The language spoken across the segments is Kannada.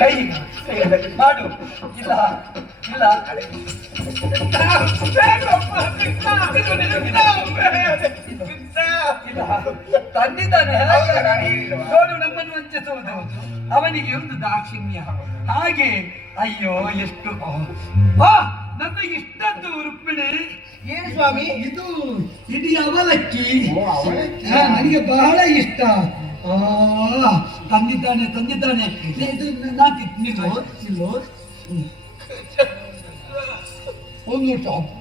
ಕೈ ಮಾಡು. ಇಲ್ಲ ಇಲ್ಲ ತಂದಿದ್ದಾನೆ ನೋಡು, ನಮ್ಮನ್ನು ವಂಚಿಸುವುದು ಅವನಿಗೆ ಒಂದು ದಾಕ್ಷಿಣ್ಯ. ಹಾಗೆ ಅಯ್ಯೋ ಎಷ್ಟು ನನ್ನ ಇಷ್ಟದ್ದು ರುಕ್ಮಿಣಿ. ಏನು ಸ್ವಾಮಿ ಇದು ಇಡೀ ಅವಲಕ್ಕಿ ನನಗೆ ಬಹಳ ಇಷ್ಟ. ತಂದಿದ್ದಾನೆ ತಂದಿದ್ದಾನೆ. ಇದು ನಿಲ್ಲು ನಿಲ್ಲು ಒಂದು ಟಾಪ್.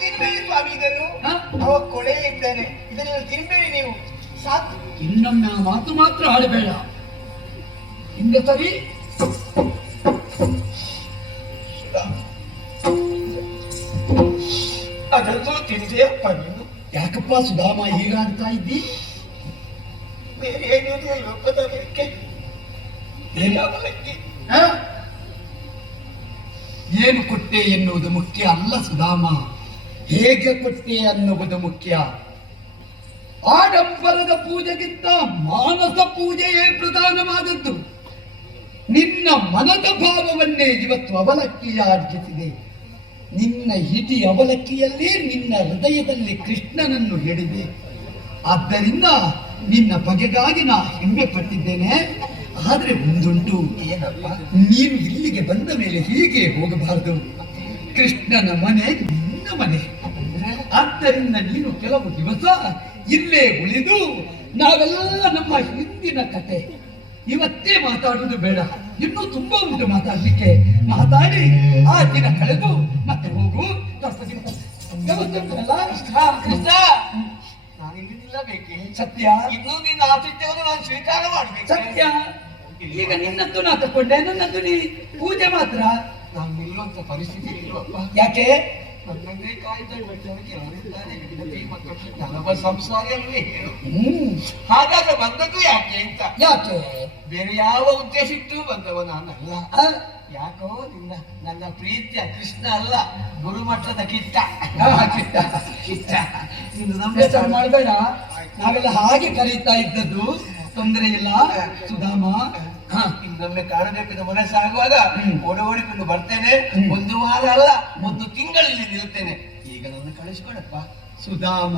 ತಿನ್ಬೇಡಿ ಸ್ವಾಮಿ, ಇದನ್ನು ಅವ ಕೊಳೆ ಇದ್ದಾನೆ, ಇದನ್ನು ತಿನ್ಬೇಡಿ ನೀವು ಸಾಕು. ಇನ್ನೊಮ್ಮೆ ಆ ಮಾತು ಮಾತ್ರ ಆಡಬೇಡ. ಹಿಂದೆ ಸರಿ. ಅದನ್ನು ತಿಂದೆಯಪ್ಪ ನೀನು. ಯಾಕಪ್ಪ ಸುಧಾಮ ಹೀಗಾಗ್ತಾ ಇದ್ದಿ? ಬೇರೆ ಏನಿದೆಯಲ್ವ ಪದಕ್ಕೆ ಅವಲಕ್ಕಿ. ಏನು ಕೊಟ್ಟೆ ಎನ್ನುವುದು ಮುಖ್ಯ ಅಲ್ಲ ಸುಧಾಮ, ಹೇಗೆ ಕೊಟ್ಟೆ ಅನ್ನುವುದು ಮುಖ್ಯ. ಆಡಂಬರದ ಪೂಜೆಗಿಂತ ಮಾನಸ ಪೂಜೆಯೇ ಪ್ರಧಾನವಾದದ್ದು. ನಿನ್ನ ಮನದ ಭಾವವನ್ನೇ ಇವತ್ತು ಅವಲಕ್ಕಿಯ ಅರ್ಜಿಸಿದೆ. ನಿನ್ನ ಇಡೀ ಅವಲಕ್ಕಿಯಲ್ಲಿ ನಿನ್ನ ಹೃದಯದಲ್ಲಿ ಕೃಷ್ಣನನ್ನು ಹಿಡಿದೆ. ಆದ್ದರಿಂದ ನಿನ್ನ ಬಗೆಗಾಗಿ ನಾ ಹೆಮ್ಮೆ ಪಟ್ಟಿದ್ದೇನೆ. ಆದ್ರೆ ಒಂದುಂಟು, ಏನಪ್ಪ? ನೀನು ಇಲ್ಲಿಗೆ ಬಂದ ಮೇಲೆ ಹೀಗೆ ಹೋಗಬಾರದು. ಕೃಷ್ಣನ ಮನೆ ನಿನ್ನ ಮನೆ. ಆದ್ದರಿಂದ ನೀನು ಕೆಲವು ದಿವಸ ಇಲ್ಲೇ ಉಳಿದು ನಾವೆಲ್ಲ ನಮ್ಮ ಹಿಂದಿನ ಕತೆ ಇವತ್ತೇ ಮಾತಾಡುವುದು ಬೇಡ. ಇನ್ನೂ ತುಂಬಾ ಉಂಟು ಮಾತಾಡ್ಲಿಕ್ಕೆ. ಮಾತಾಡಿ ಆ ದಿನ ಕಳೆದು ಮತ್ತೆ ಹೋಗು. ಕೃಷ್ಣ, ನಾನು ಇಲ್ಲಿ ನಿಲ್ಲಬೇಕೆ? ಸತ್ಯ. ಇನ್ನೂ ನಿನ್ನ ಆತಿಥ್ಯವನ್ನು ನಾನು ಸ್ವೀಕಾರ ಮಾಡಬೇಕು. ಸತ್ಯ. ಈಗ ನಿನ್ನದ್ದು ನಾ ತಕೊಂಡೆ, ನನ್ನದ್ದು ನೀ ಪೂಜೆ ಮಾತ್ರ. ನಾನು ನಿಲ್ಲುವಂತ ಪರಿಸ್ಥಿತಿ ಇಲ್ವಪ್ಪ. ಯಾಕೆ? ನನ್ನನ್ನೇ ಕಾಯ್ತಾ ಯಾರಿದ್ದಾರೆ? ಹೆಂಡತಿ ಮಕ್ಕಳು ನಲವ ಸಂಸಾರ ಅಲ್ವೇ ಹೇಳು. ಹಾಗಾದ್ರೆ ಬಂದದ್ದು ಯಾಕೆ ಅಂತ. ಯಾಕೆ? ಬೇರೆ ಯಾವ ಉದ್ದೇಶ ಇಟ್ಟು ಬಂದವ ನಾನಲ್ಲ. ಯಾಕೋ ನನ್ನ ಪ್ರೀತಿಯ ಕೃಷ್ಣ ಅಲ್ಲ, ಗುರುಮಠದ ಕಿಟ್ಟ. ಕಿಟ್ಟ ನೀನು ನಮ್ಮ ಮಾಡಬೇಡ. ನಾವೆಲ್ಲ ಹಾಗೆ ಕರೀತಾ ಇದ್ದದ್ದು, ತೊಂದರೆ ಇಲ್ಲ ಸುಧಾಮ. ಇನ್ನೊಮ್ಮೆ ಕಾಣಬೇಕಿದ್ದ ಮನಸ್ಸಾಗುವಾಗ ಓಡಿಕೊಂಡು ಬರ್ತೇನೆ. ಒಂದು ವಾರ ಅಲ್ಲ, ಒಂದು ತಿಂಗಳಲ್ಲಿ ನಿಲ್ತೇನೆ. ಈಗ ನನ್ನ ಕಳಿಸ್ಕೊಡಪ್ಪ. ಸುಧಾಮ,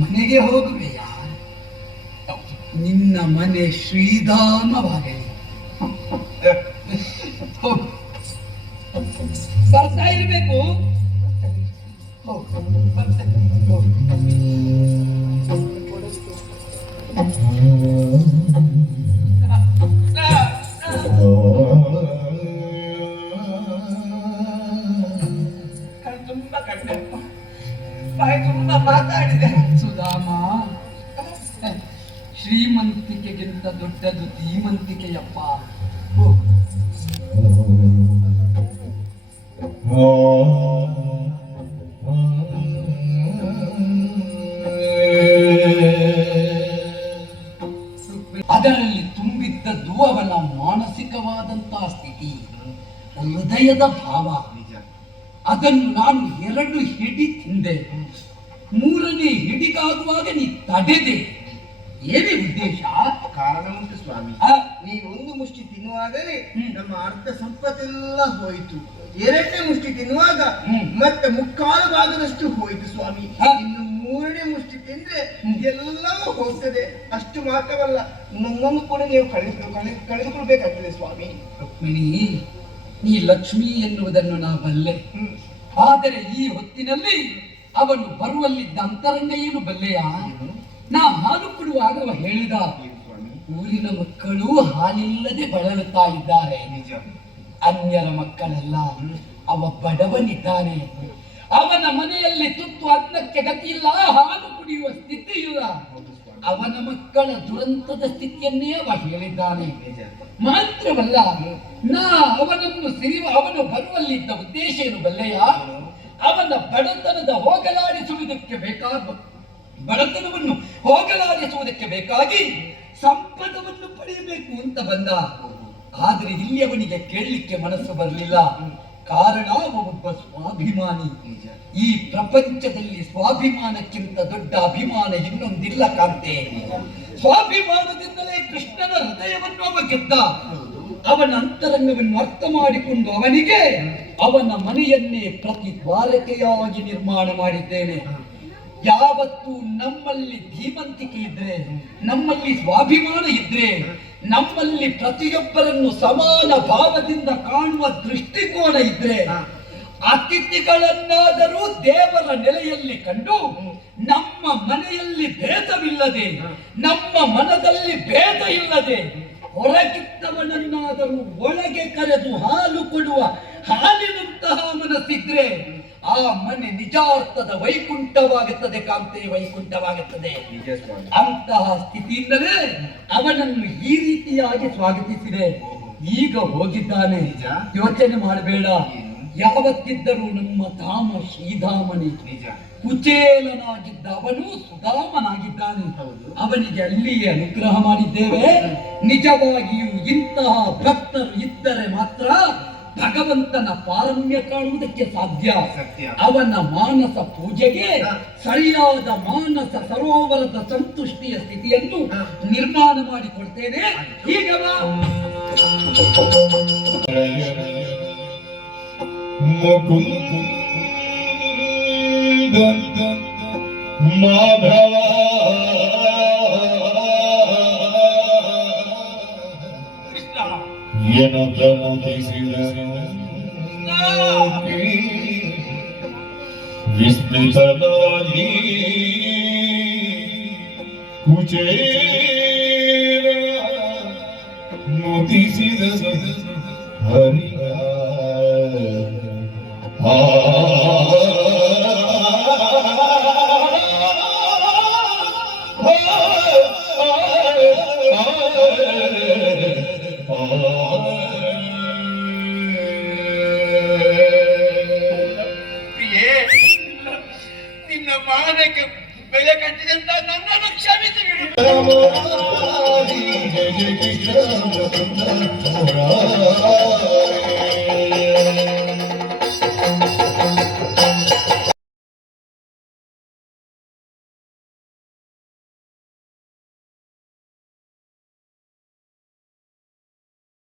ಮನೆಗೆ ಹೋಗುವೆಯಾ? ನಿನ್ನ ಮನೆ ಶ್ರೀಧಾಮವಾಗಲಿ. ಬರ್ತಾ ಇರ್ಬೇಕು. ತುಂಬಾ ಕಡಿಮೆ, ಬಾಯಿ ತುಂಬಾ ಮಾತಾಡಿದೆ. ಸುಧಾಮ, ಶ್ರೀಮಂತಿಕೆಗಿಂತ ದೊಡ್ಡದು ಧೀಮಂತಿಕೆಯಪ್ಪ. ಅದರಲ್ಲಿ ತುಂಬಿದ್ದದ್ದು ಅವನ ಮಾನಸಿಕವಾದಂತಹ ಸ್ಥಿತಿ, ಹೃದಯದ ಭಾವ. ಅದನ್ನು ನಾನು 2 ಹಿಡಿ ತಿಂದೆ. 3ನೇ ಹಿಡಿಗಾಗುವಾಗ ನೀ ತಡೆದೆ. ಏನೇ ಉದ್ದೇಶ? ಕಾರಣ ಉಂಟು ಸ್ವಾಮಿ. ನೀ ಒಂದು ಮುಷ್ಟಿ ತಿನ್ನುವಾಗಲೇ ನಮ್ಮ ಅರ್ಧ ಸಂಪತ್ತೆಲ್ಲ ಹೋಯಿತು. 2ನೇ ಮುಷ್ಟಿ ತಿನ್ನುವಾಗ ಮತ್ತೆ 3/4 ಭಾಗದಷ್ಟು ಹೋಯಿತು ಸ್ವಾಮಿ. ಇನ್ನು 3ನೇ ಮುಷ್ಟಿ ತಿಂದ್ರೆ ಎಲ್ಲವೂ ಹೋಗ್ತದೆ. ಅಷ್ಟು ಮಾತ್ರವಲ್ಲ, ನನ್ನನ್ನು ಕೂಡ ನೀವು ಕಳೆದುಕೊಳ್ಬೇಕಾಗ್ತದೆ ಸ್ವಾಮಿ. ರುಕ್ಮಿಣಿ, ನೀ ಲಕ್ಷ್ಮಿ ಎನ್ನುವುದನ್ನು ನಾ ಬಲ್ಲೆ. ಆದರೆ ಈ ಹೊತ್ತಿನಲ್ಲಿ ಅವನು ಬರುವಲ್ಲಿದ್ದ ಅಂತರಂಗ ಏನು ಬಲ್ಲೆಯ? ನಾ ಹಾಲು ಕೊಡುವಾಗ ಅವ ಹೇಳಿದ, ಊರಿನ ಮಕ್ಕಳು ಹಾಲಿಲ್ಲದೆ ಬಳಲುತ್ತಾ ಇದ್ದಾರೆ. ಅನ್ಯರ ಮಕ್ಕಳಲ್ಲ, ಅವ ಬಡವನಿದ್ದಾನೆ. ಅವನ ಮನೆಯಲ್ಲಿ ತುತ್ತು ಅನ್ನಕ್ಕೆ ಗತಿಯಿಲ್ಲ, ಹಾಲು ಕುಡಿಯುವ ಸ್ಥಿತಿ ಇಲ್ಲ. ಅವನ ಮಕ್ಕಳ ದುರಂತದ ಸ್ಥಿತಿಯನ್ನೇ ಅವ ಹೇಳಿದ್ದಾನೆ. ಮಾತ್ರವಲ್ಲ, ನಾ ಅವನನ್ನು ಅವನು ಬರುವಲ್ಲಿದ್ದ ಉದ್ದೇಶ ಏನು ಬಲ್ಲೆಯ? ಅವನ ಬಡತನವನ್ನು ಹೋಗಲಾಡಿಸುವುದಕ್ಕೆ ಬೇಕಾಗಿ ಸಂಪದವನ್ನು ಪಡೆಯಬೇಕು ಅಂತ ಬಂದ. ಆದ್ರೆ ಇಲ್ಲಿ ಅವನಿಗೆ ಕೇಳಲಿಕ್ಕೆ ಮನಸ್ಸು ಬರಲಿಲ್ಲ. ಕಾರಣ ಒಬ್ಬ ಸ್ವಾಭಿಮಾನಿ. ಈ ಪ್ರಪಂಚದಲ್ಲಿ ಸ್ವಾಭಿಮಾನಕ್ಕಿಂತ ದೊಡ್ಡ ಅಭಿಮಾನ ಇನ್ನೊಂದಿಲ್ಲ ಕಾಂತೆ. ಸ್ವಾಭಿಮಾನದಿಂದಲೇ ಕೃಷ್ಣನ ಹೃದಯವನ್ನು ಅವ ಗೆದ್ದ. ಅವನ ಅಂತರಂಗವನ್ನು ಅರ್ಥ ಮಾಡಿಕೊಂಡು ಅವನಿಗೆ ಅವನ ಮನೆಯನ್ನೇ ಪ್ರತಿ ದ್ವಾರಕೆಯಾಗಿ ನಿರ್ಮಾಣ ಮಾಡಿದ್ದೇನೆ. ಯಾವತ್ತು ನಮ್ಮಲ್ಲಿ ಧೀಮಂತಿಕೆ ಇದ್ರೆ, ನಮ್ಮಲ್ಲಿ ಸ್ವಾಭಿಮಾನ ಇದ್ರೆ, ನಮ್ಮಲ್ಲಿ ಪ್ರತಿಯೊಬ್ಬರನ್ನು ಸಮಾನ ಭಾವದಿಂದ ಕಾಣುವ ದೃಷ್ಟಿಕೋನ ಇದ್ರೆ, ಅತಿಥಿಗಳನ್ನಾದರೂ ದೇವರ ನೆಲೆಯಲ್ಲಿ ಕಂಡು ನಮ್ಮ ಮನೆಯಲ್ಲಿ ಭೇದವಿಲ್ಲದೆ, ನಮ್ಮ ಮನದಲ್ಲಿ ಭೇದ ಇಲ್ಲದೆ, ಹೊರಗಿದ್ದವನನ್ನಾದರೂ ಒಳಗೆ ಕರೆದು ಹಾಲು ಕೊಡುವ ಹಾಲಿನಂತಹ ಮನಸ್ಸಿದ್ರೆ ಆ ಮನೆ ನಿಜಾರ್ಥದ ವೈಕುಂಠವಾಗುತ್ತದೆ ಕಾಂತೆ, ವೈಕುಂಠವಾಗುತ್ತದೆ. ಅಂತಹ ಸ್ಥಿತಿಯಿಂದಲೇ ಅವನನ್ನು ಈ ರೀತಿಯಾಗಿ ಸ್ವಾಗತಿಸಿದೆ. ಈಗ ಹೋಗಿದ್ದಾನೆ, ಯೋಚನೆ ಮಾಡಬೇಡ. ಯಾವತ್ತಿದ್ದರೂ ನಮ್ಮ ಧಾಮ ಶ್ರೀಧಾಮನೇ. ಕುಚೇಲನಾಗಿದ್ದ ಅವನು ಸುಧಾಮನಾಗಿದ್ದಾನೆ. ಅವನಿಗೆ ಅಲ್ಲಿಯೇ ಅನುಗ್ರಹ ಮಾಡಿದ್ದೇವೆ. ನಿಜವಾಗಿಯೂ ಇಂತಹ ಭಕ್ತರು ಇದ್ದರೆ ಮಾತ್ರ ಭಗವಂತನ ಪಾರಮ್ಯ ಕಾಣುವುದಕ್ಕೆ ಸಾಧ್ಯ. ಅವನ ಮಾನಸ ಪೂಜೆಗೆ ಸರಿಯಾದ ಮಾನಸ ಸರೋವರದ ಸಂತುಷ್ಟಿಯ ಸ್ಥಿತಿಯನ್ನು ನಿರ್ಮಾಣ ಮಾಡಿಕೊಡ್ತೇನೆ. ಈಗ ಮಾಧವ ವಿಸ್ಮಿತನಾಗಿ ಕುಚೇಲ ಮುತಿಸಿದ ಹರಿಯ ನಿನ್ನ ಮಾನಕ್ಕೆ ಬೆಲೆ ಕಟ್ಟಿದಂತ ನನ್ನನ್ನು ಕ್ಷಮಿಸಿ ಬಿಡು. ಜಯ ಕೃಷ್ಣ